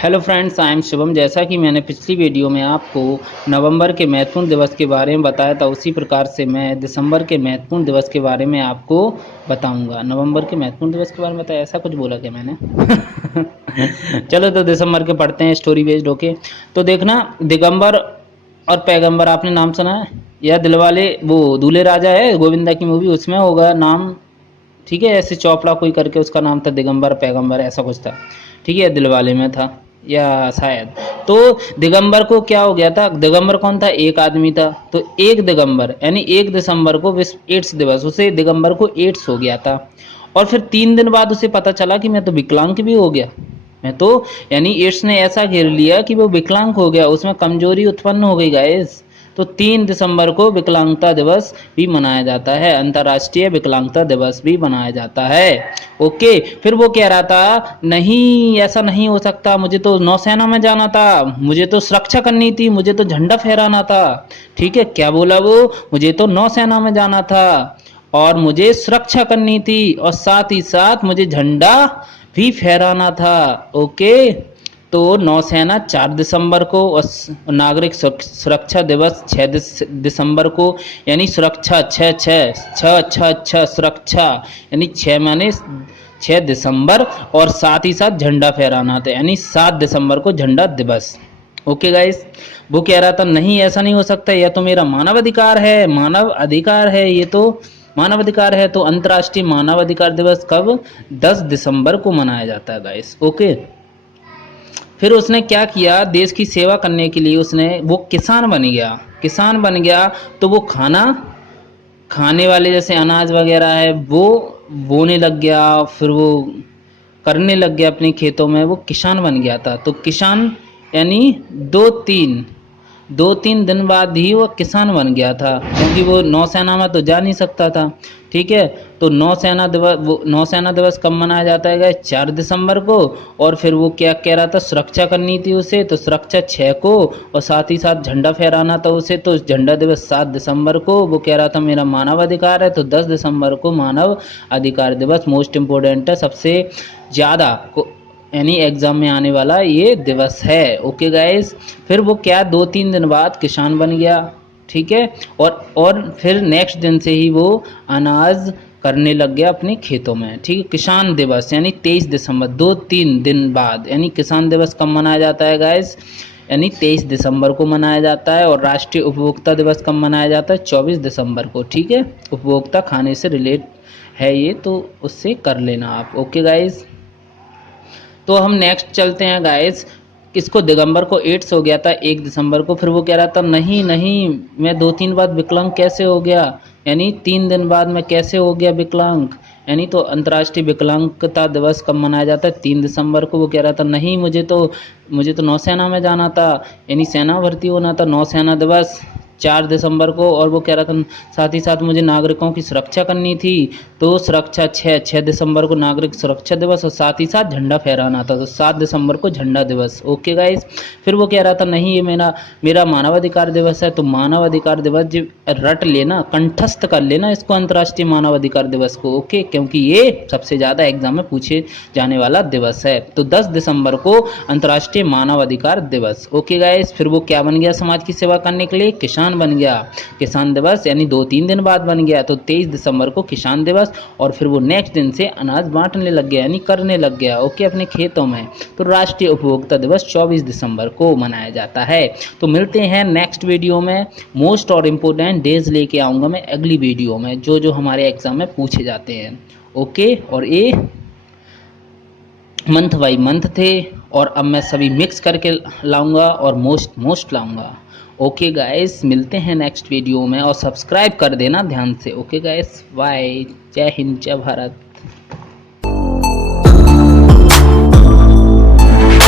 Hello friends, I am Shubham. जैसा कि मैंने पिछली वीडियो में आपको नवंबर के महत्वपूर्ण दिवस के बारे में बताया था, उसी प्रकार से मैं दिसंबर के महत्वपूर्ण दिवस के बारे में आपको बताऊंगा। नवंबर के महत्वपूर्ण दिवस के बारे में बताया, ऐसा कुछ बोला क्या मैंने? चलो तो दिसंबर के पढ़ते हैं, स्टोरी बेस्ड। ओके, तो देखना, दिगंबर और पैगंबर आपने नाम सुना है? या दिलवाले, वो दूल्हे राजा है गोविंदा की मूवी, उसमें होगा नाम। ठीक है, ऐसे चोपड़ा कोई करके उसका नाम था, दिगंबर पैगंबर ऐसा कुछ था। ठीक है, दिलवाले में था या शायद। तो दिगंबर को क्या हो गया था? दिगंबर कौन था? एक आदमी था। तो एक दिगंबर यानी 1 दिसंबर को विश्व एड्स दिवस, उसे दिगंबर को एड्स हो गया था। और फिर 3 दिन बाद उसे पता चला कि मैं तो विकलांग भी हो गया। मैं तो, यानी एड्स ने ऐसा घेर लिया कि वो विकलांग हो गया, उसमें कमजोरी उत्पन्न हो गई गाइस। तो 3 दिसंबर को विकलांगता दिवस भी मनाया जाता है, अंतर्राष्ट्रीय विकलांगता दिवस भी मनाया जाता है। ओके, फिर वो कह रहा था नहीं, ऐसा नहीं हो सकता, मुझे तो नौसेना में जाना था, मुझे तो सुरक्षा करनी थी, मुझे तो झंडा फहराना था। ठीक है, क्या बोला वो? मुझे तो नौसेना में जाना था और मुझे सुरक्षा करनी थी और साथ ही साथ मुझे झंडा भी फहराना था। ओके, तो नौसेना 4 दिसंबर को और नागरिक सुरक्षा दिवस 6 दिसंबर को, यानी सुरक्षा 6 सुरक्षा, यानी 6 माने 6 दिसंबर, और साथ ही साथ झंडा फहराना था, यानी 7 दिसंबर को झंडा दिवस। ओके गाइस, वो कह रहा था नहीं, ऐसा नहीं हो सकता, यह तो मेरा मानव अधिकार है, मानव अधिकार है, ये तो मानव अधिकार है। तो अंतर्राष्ट्रीय मानव अधिकार दिवस कब? 10 दिसंबर को मनाया जाता है गाइस। ओके, फिर उसने क्या किया? देश की सेवा करने के लिए उसने, वो किसान बन गया। किसान बन गया तो वो खाना खाने वाले, जैसे अनाज वगैरह है, वो बोने लग गया, फिर वो करने लग गया अपने खेतों में, वो किसान बन गया था। तो किसान यानी 2-3 दिन बाद ही वो किसान बन गया था, क्योंकि वो नौसेना में तो जा नहीं सकता था। ठीक है, तो नौसेना दिवस कब मनाया जाता है गाइस? 4 दिसंबर को। और फिर वो क्या कह रहा था? सुरक्षा करनी थी उसे, तो सुरक्षा 6 को, और साथ ही साथ झंडा फहराना था उसे, तो झंडा दिवस 7 दिसंबर को। वो कह रहा था मेरा मानव अधिकार है, तो 10 दिसंबर को मानव अधिकार दिवस मोस्ट इम्पोर्टेंट है, सबसे ज़्यादा यानी एग्जाम में आने वाला ये दिवस है। ओके गाइस, फिर वो क्या, 2-3 दिन बाद किसान बन गया। ठीक है, और फिर नेक्स्ट दिन से ही वो अनाज करने लग गया अपने खेतों में। ठीक है, किसान दिवस यानी 23 दिसंबर, 2-3 दिन बाद। यानी किसान दिवस कब मनाया जाता है गाइस? यानी 23 दिसंबर को मनाया जाता है। और राष्ट्रीय उपभोक्ता दिवस कब मनाया जाता है? 24 दिसंबर को। ठीक है, उपभोक्ता खाने से रिलेट है ये, तो उससे कर लेना आप। ओके गाइस, तो हम नेक्स्ट चलते हैं गाइस। किसको? दिगंबर को एड्स हो गया था 1 दिसंबर को। फिर वो कह रहा था नहीं नहीं, मैं 2-3 बाद विकलांग कैसे हो गया, यानी 3 दिन बाद मैं कैसे हो गया विकलांग। यानी तो अंतर्राष्ट्रीय विकलांगता दिवस कब मनाया जाता है? 3 दिसंबर को। वो कह रहा था नहीं, मुझे तो नौसेना में जाना था, यानी सेना भर्ती होना था, नौसेना दिवस 4 दिसंबर को। और वो कह रहा था साथ ही साथ मुझे नागरिकों की सुरक्षा करनी थी, तो सुरक्षा 6 दिसंबर को नागरिक सुरक्षा दिवस, और साथ ही साथ झंडा फहराना था, तो 7 दिसंबर को झंडा दिवस। ओके गाइस, फिर वो कह रहा था नहीं, ये मेरा मेरा मानवाधिकार दिवस है, तो मानवाधिकार दिवस जो रट लेना, कंठस्थ कर लेना इसको, अंतर्राष्ट्रीय मानवाधिकार दिवस को। ओके, क्योंकि ये सबसे ज़्यादा एग्जाम में पूछे जाने वाला दिवस है। तो 10 दिसंबर को अंतर्राष्ट्रीय मानवाधिकार दिवस। ओके गाइस, फिर वो क्या बन गया? समाज की सेवा करने के लिए किसान बन गया। किसान दिवस यानी 2-3 दिन बाद बन गया, तो 23 दिसंबर को किसान दिवस। और फिर वो नेक्स्ट दिन से अनाज बांटने लग गया, यानी करने लग गया। ओके, अपने खेतों में। तो राष्ट्रीय उपभोक्ता दिवस 24 दिसंबर को मनाया जाता है। तो मिलते हैं नेक्स्ट वीडियो में, मोस्ट और इम्पोर्टेंट डेज लेके आऊँगा मैं अगली वीडियो में, जो जो हमारे एग्जाम में पूछे जाते हैं। ओके, और ये मंथ बाई मंथ थे, और अब मैं सभी मिक्स करके लाऊंगा और मोस्ट लाऊंगा। ओके गाइस, मिलते हैं नेक्स्ट वीडियो में, और सब्सक्राइब कर देना ध्यान से। ओके गाइस, बाय, जय हिंद, जय भारत।